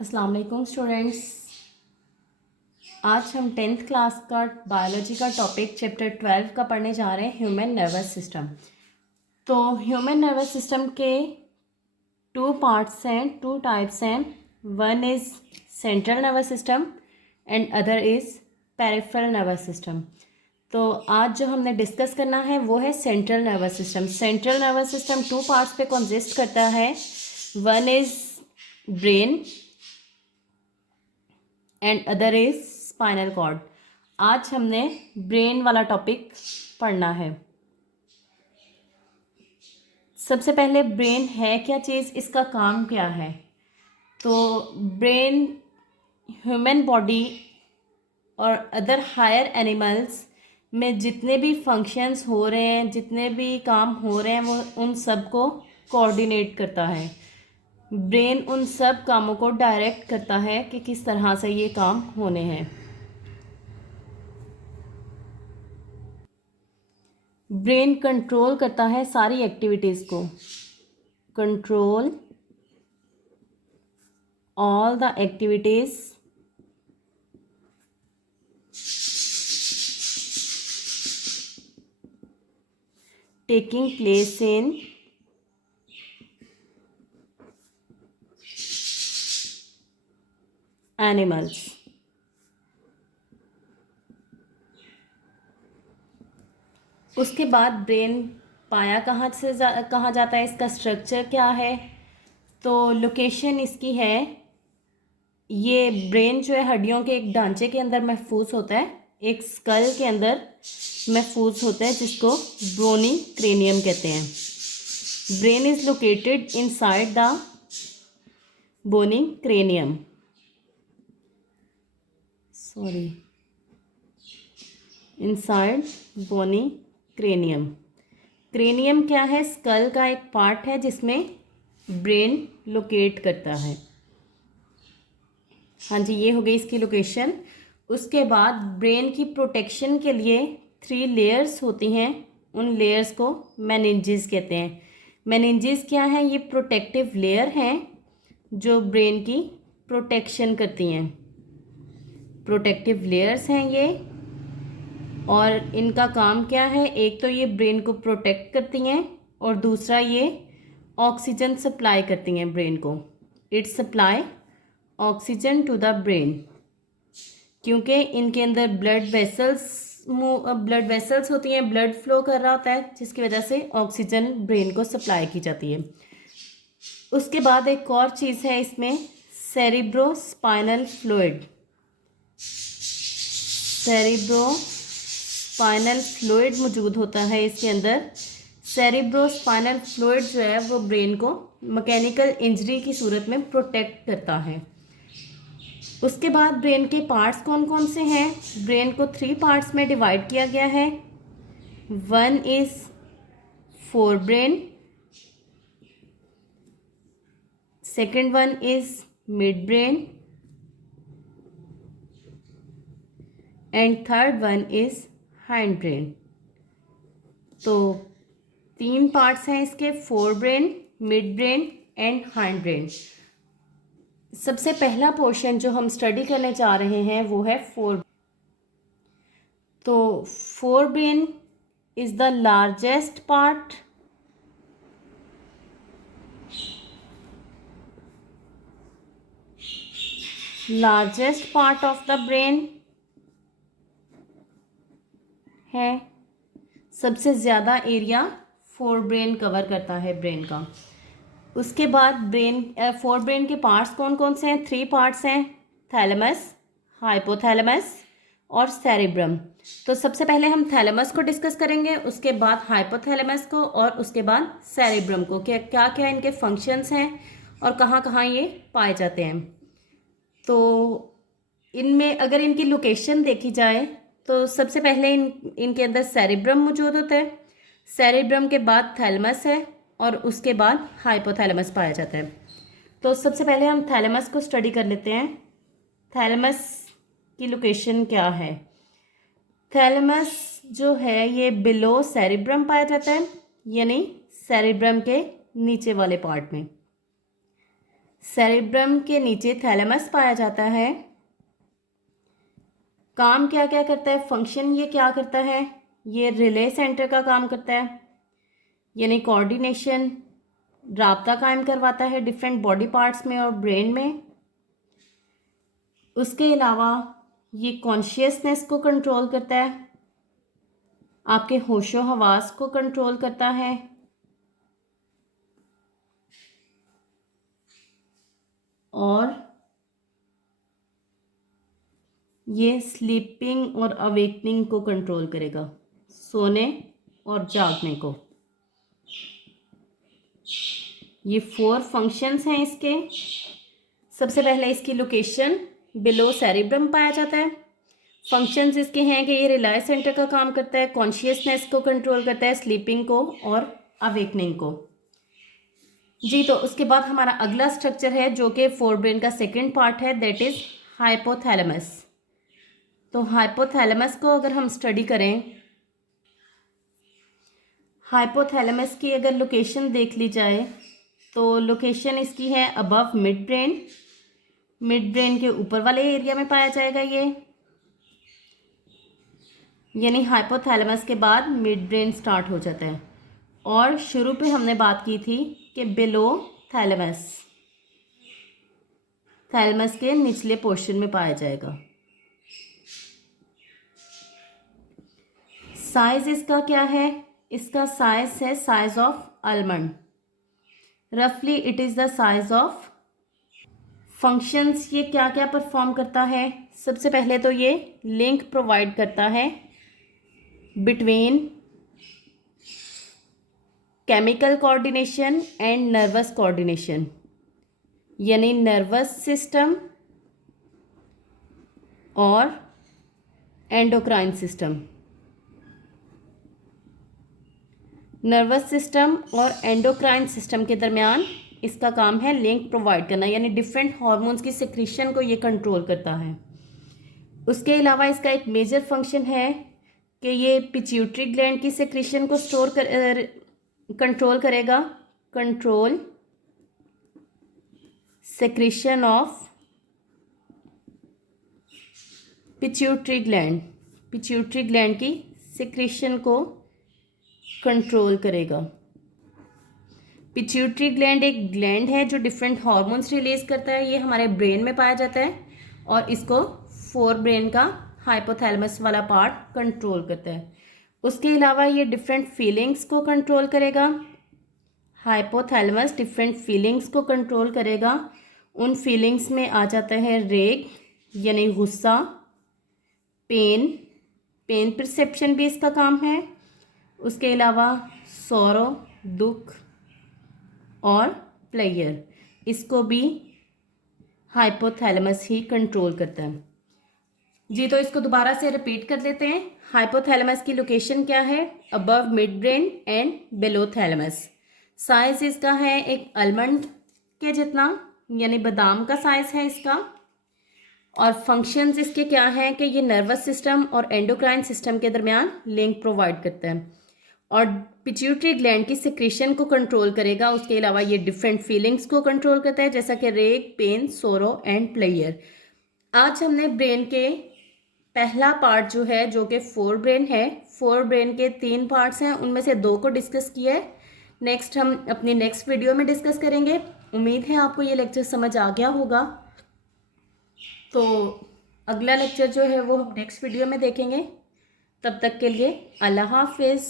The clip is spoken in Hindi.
अस्सलाम वालेकुम स्टूडेंट्स। आज हम 10th क्लास का बायोलॉजी का टॉपिक चैप्टर 12 का पढ़ने जा रहे हैं, ह्यूमन नर्वस सिस्टम। तो ह्यूमन नर्वस सिस्टम के टू पार्ट्स हैं, टू टाइप्स हैं। One is central nervous system and other is peripheral nervous system. तो आज जो हमने डिस्कस करना है वो है central nervous system. Central nervous system two parts पे कंसिस्ट करता है। One is brain and other is spinal cord. आज हमने ब्रेन वाला टॉपिक पढ़ना है। सबसे पहले ब्रेन है क्या चीज़, इसका काम क्या है। तो ब्रेन ह्यूमन बॉडी और अदर हायर एनिमल्स में जितने भी फंक्शंस हो रहे हैं, जितने भी काम हो रहे हैं, वो उन सब को कोऑर्डिनेट करता है। ब्रेन उन सब कामों को डायरेक्ट करता है कि किस तरह से ये काम होने हैं। ब्रेन कंट्रोल करता है सारी एक्टिविटीज़ को। Control all the activities taking place in animals. उसके बाद ब्रेन पाया कहाँ जाता है, इसका स्ट्रक्चर क्या है। तो लोकेशन इसकी है, ये ब्रेन जो है हड्डियों के एक ढांचे के अंदर महफूज होता है, एक स्कल के अंदर महफूज होता है, जिसको ब्रोनी क्रेनियम कहते हैं। Brain is located inside the bony cranium. Inside bony cranium. Cranium क्या है, स्कल का एक पार्ट है जिसमें ब्रेन लोकेट करता है। हाँ जी, ये हो गई इसकी लोकेशन। उसके बाद ब्रेन की प्रोटेक्शन के लिए 3 लेयर्स होती हैं, उन लेयर्स को मेनिंजेस कहते हैं। मेनिंजेस क्या है, ये प्रोटेक्टिव लेयर हैं जो ब्रेन की प्रोटेक्शन करती हैं। प्रोटेक्टिव लेयर्स हैं ये, और इनका काम क्या है, एक तो ये ब्रेन को प्रोटेक्ट करती हैं और दूसरा ये ऑक्सीजन सप्लाई करती हैं ब्रेन को। It supply oxygen to the brain, क्योंकि इनके अंदर ब्लड वेसल्स होती हैं, ब्लड फ्लो कर रहा होता है, जिसकी वजह से ऑक्सीजन ब्रेन को सप्लाई की जाती है। उसके बाद एक और चीज़ है इसमें, cerebro spinal fluid. Cerebro spinal fluid मौजूद होता है इसके अंदर। सेरिब्रो स्पाइनल फ्लूइड जो है वो ब्रेन को मैकेनिकल इंजरी की सूरत में प्रोटेक्ट करता है। उसके बाद ब्रेन के पार्ट्स कौन कौन से हैं, ब्रेन को 3 पार्ट्स में डिवाइड किया गया है। One is fore brain, second one is mid brain and third one is hind brain. तो 3 पार्ट्स हैं इसके, fore brain, mid brain and hind brain. सबसे पहला पोर्शन जो हम स्टडी करने जा रहे हैं वो है फोर। तो fore brain is the largest part, of the brain है। सबसे ज़्यादा एरिया फोर ब्रेन कवर करता है ब्रेन का। उसके बाद फोर ब्रेन के पार्ट्स कौन कौन से हैं, 3 पार्ट्स हैं, थैलेमस, हाइपोथैलेमस और सेरिब्रम। तो सबसे पहले हम थैलेमस को डिस्कस करेंगे, उसके बाद हाइपोथैलेमस को और उसके बाद सेरिब्रम को, क्या क्या क्या इनके फंक्शंस हैं और कहाँ कहाँ ये पाए जाते हैं। तो इनमें अगर इनकी लोकेशन देखी जाए तो सबसे पहले इनके अंदर सेरिब्रम मौजूद होता है, सेरिब्रम के बाद थैलेमस है और उसके बाद हाइपोथैलेमस पाया जाता है। तो सबसे पहले हम थैलेमस को स्टडी कर लेते हैं। थैलेमस की लोकेशन क्या है, थैलेमस जो है ये बिलो सेरिब्रम पाया जाता है, यानी सेरिब्रम के नीचे वाले पार्ट में। सेरेब्रम के नीचे थैलेमस पाया जाता है। काम क्या क्या करता है, फंक्शन ये क्या करता है, ये रिले सेंटर का काम करता है, यानी कोऑर्डिनेशन, राब्ता कायम करवाता है डिफरेंट बॉडी पार्ट्स में और ब्रेन में। उसके अलावा ये कॉन्शियसनेस को कंट्रोल करता है, आपके होशो हवास को कंट्रोल करता है, और ये स्लीपिंग और अवेकनिंग को कंट्रोल करेगा, सोने और जागने को। ये 4 फंक्शंस हैं इसके। सबसे पहले इसकी लोकेशन बिलो सेरेब्रम पाया जाता है। फंक्शंस इसके हैं कि ये रिलाय सेंटर का काम करता है, कॉन्शियसनेस को कंट्रोल करता है, स्लीपिंग को और अवेकनिंग को। जी, तो उसके बाद हमारा अगला स्ट्रक्चर है जो कि फोर ब्रेन का सेकंड पार्ट है, दैट इज़ हाइपोथैलेमस। तो हाइपोथैलेमस को अगर हम स्टडी करें, हाइपोथैलेमस की अगर लोकेशन देख ली जाए तो लोकेशन इसकी है above mid brain. Mid brain के ऊपर वाले एरिया में पाया जाएगा ये, यानी हाइपोथैलेमस के बाद मिड ब्रेन स्टार्ट हो जाता है। और शुरू पे हमने बात की थी कि बिलो थैलेमस, थैलेमस के निचले पोर्शन में पाया जाएगा। साइज इसका क्या है, इसका साइज है साइज ऑफ आलमंड, रफली it is the size of. Functions ये क्या क्या परफॉर्म करता है, सबसे पहले तो ये लिंक प्रोवाइड करता है between chemical coordination and nervous coordination, यानी नर्वस सिस्टम और एंडोक्राइन सिस्टम। नर्वस सिस्टम और एंडोक्राइन सिस्टम के दरमियान इसका काम है लिंक प्रोवाइड करना, यानी डिफरेंट हार्मोन्स की सिक्रीशन को ये कंट्रोल करता है। उसके अलावा इसका एक मेजर फंक्शन है कि ये पिट्यूटरी ग्लैंड की सिक्रीशन को कंट्रोल करेगा, control secretion of pituitary gland, pituitary gland की सिक्रीशन को कंट्रोल करेगा। पिट्यूटरी ग्लैंड एक ग्लैंड है जो डिफरेंट हार्मोन्स रिलीज करता है, ये हमारे ब्रेन में पाया जाता है और इसको फोर ब्रेन का हाइपोथैलेमस वाला पार्ट कंट्रोल करता है। उसके अलावा ये डिफरेंट फीलिंग्स को कंट्रोल करेगा, हाइपोथैलेमस डिफरेंट फीलिंग्स को कंट्रोल करेगा। उन फीलिंग्स में आ जाता है रेग, यानी गुस्सा, पेन, पेन परसेप्शन भी इसका काम है। उसके अलावा सौरो, दुख और प्लेयर, इसको भी हाइपोथैलेमस ही कंट्रोल करता है। जी, तो इसको दोबारा से रिपीट कर देते हैं। हाइपोथैलेमस की लोकेशन क्या है, above mid brain and below thalamus. Size इसका है एक आलमंड के जितना, यानी बादाम का साइज है इसका। और फंक्शंस इसके क्या हैं कि ये नर्वस सिस्टम और एंडोक्राइन सिस्टम के दरमियान लिंक प्रोवाइड करता है और पिट्यूटरी ग्लैंड की सिक्रीशन को कंट्रोल करेगा। उसके अलावा ये डिफरेंट फीलिंग्स को कंट्रोल करता है, जैसा कि रेग, पेन, सोरो एंड प्लेयर। आज हमने ब्रेन के पहला पार्ट जो है, जो कि फोर ब्रेन है, फोर ब्रेन के 3 पार्ट्स हैं, उनमें से 2 को डिस्कस किया है। नेक्स्ट हम अपनी नेक्स्ट वीडियो में डिस्कस करेंगे। उम्मीद है आपको ये लेक्चर समझ आ गया होगा। तो अगला लेक्चर जो है वो हम नेक्स्ट वीडियो में देखेंगे। तब तक के लिए अल्लाह हाफिज़।